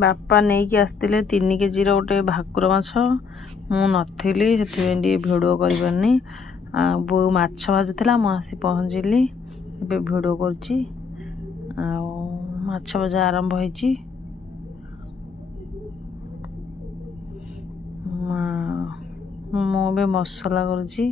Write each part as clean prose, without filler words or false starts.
बापा नहीं आसते 3 केजी गोटे भाकुर माछ मु नथी से भिडियो करनी बो माछ भाजुला मु आसी पहुँचली भिडियो करुच्ची माछ भजा आरंभ होती मु मसला करुच्ची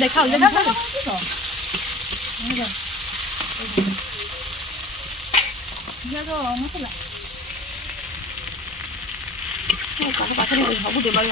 देखा सब देवाली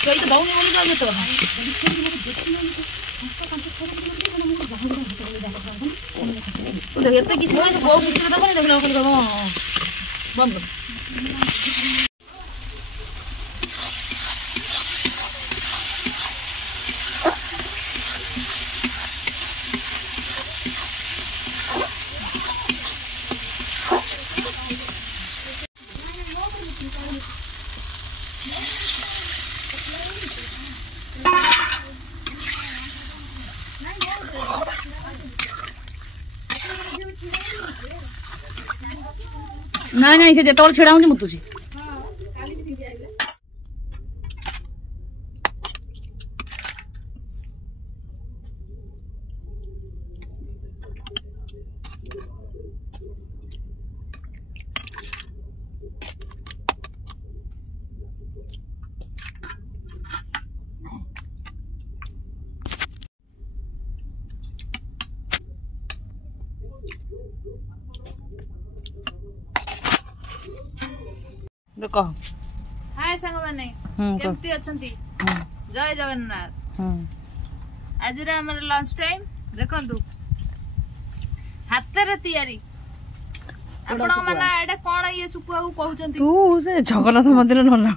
तो दौनी बोली जाए तो एत किसी बहुत किसी दबनी देख बंद नहीं से जो छेड़ा हूँ मुतुची कह हाय संग माने केमती अछंती जय जगन्नाथ आज रे हमर लंच टाइम देखंतु हाथ रे तयारी आपण माने एटा कोन ये सुपुआ को कहउचंती तू से जगन्नाथ मंदिर नला